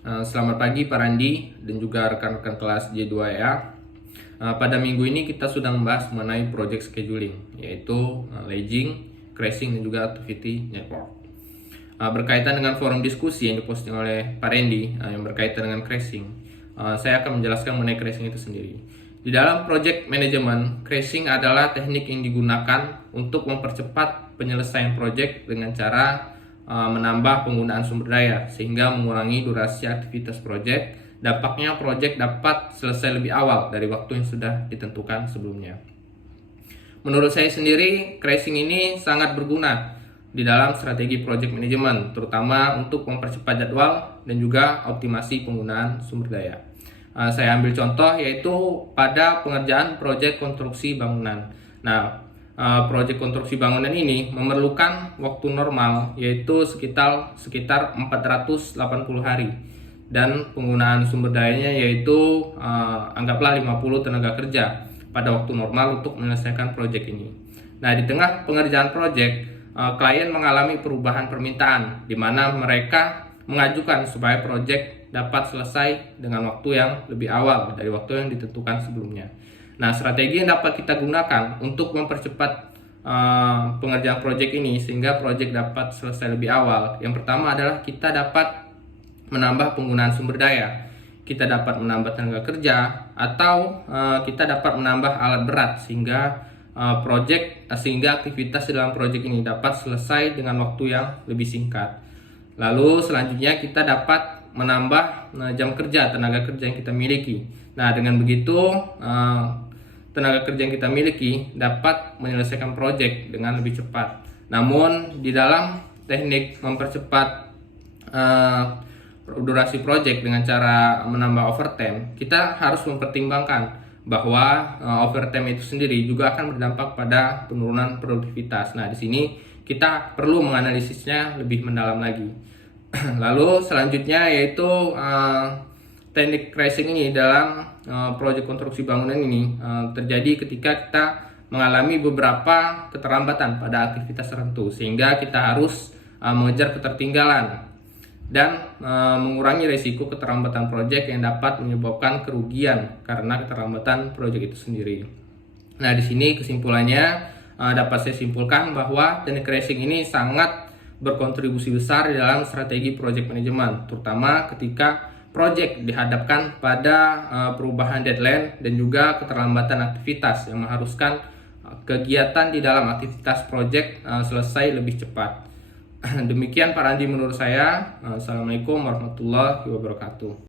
Selamat pagi Pak Randi dan juga rekan-rekan kelas J2EA. Pada minggu ini kita sudah membahas mengenai project scheduling, yaitu legging, crashing, dan juga activity network. Berkaitan dengan forum diskusi yang diposting oleh Pak Randy yang berkaitan dengan crashing, saya akan menjelaskan mengenai crashing itu sendiri. Di dalam project management, crashing adalah teknik yang digunakan untuk mempercepat penyelesaian project dengan cara menambah penggunaan sumber daya sehingga mengurangi durasi aktivitas project. Dampaknya project dapat selesai lebih awal dari waktu yang sudah ditentukan sebelumnya. Menurut saya sendiri, crashing ini sangat berguna di dalam strategi project management, terutama untuk mempercepat jadwal dan juga optimasi penggunaan sumber daya. Saya ambil contoh yaitu pada pengerjaan proyek konstruksi bangunan. Nah, proyek konstruksi bangunan ini memerlukan waktu normal yaitu sekitar 480 hari, dan penggunaan sumber dayanya yaitu anggaplah 50 tenaga kerja pada waktu normal untuk menyelesaikan proyek ini. Nah, di tengah pengerjaan proyek, klien mengalami perubahan permintaan di mana mereka mengajukan supaya proyek dapat selesai dengan waktu yang lebih awal dari waktu yang ditentukan sebelumnya. Nah, strategi yang dapat kita gunakan untuk mempercepat pengerjaan proyek ini sehingga proyek dapat selesai lebih awal. Yang pertama adalah kita dapat menambah penggunaan sumber daya. Kita dapat menambah tenaga kerja atau kita dapat menambah alat berat sehingga sehingga aktivitas di dalam proyek ini dapat selesai dengan waktu yang lebih singkat. Lalu selanjutnya kita dapat menambah jam kerja, tenaga kerja yang kita miliki. Nah, dengan begitu tenaga kerja yang kita miliki dapat menyelesaikan proyek dengan lebih cepat. Namun di dalam teknik mempercepat durasi proyek dengan cara menambah overtime, kita harus mempertimbangkan bahwa overtime itu sendiri juga akan berdampak pada penurunan produktivitas. Nah, di sini kita perlu menganalisisnya lebih mendalam lagi. Lalu selanjutnya yaitu teknik crashing ini dalam proyek konstruksi bangunan ini terjadi ketika kita mengalami beberapa keterlambatan pada aktivitas tertentu sehingga kita harus mengejar ketertinggalan dan mengurangi risiko keterlambatan proyek yang dapat menyebabkan kerugian karena keterlambatan proyek itu sendiri. Nah, di sini kesimpulannya dapat saya simpulkan bahwa teknik crashing ini sangat berkontribusi besar di dalam strategi project management, terutama ketika project dihadapkan pada perubahan deadline dan juga keterlambatan aktivitas yang mengharuskan kegiatan di dalam aktivitas project selesai lebih cepat. Demikian Pak Randi menurut saya. Assalamualaikum warahmatullahi wabarakatuh.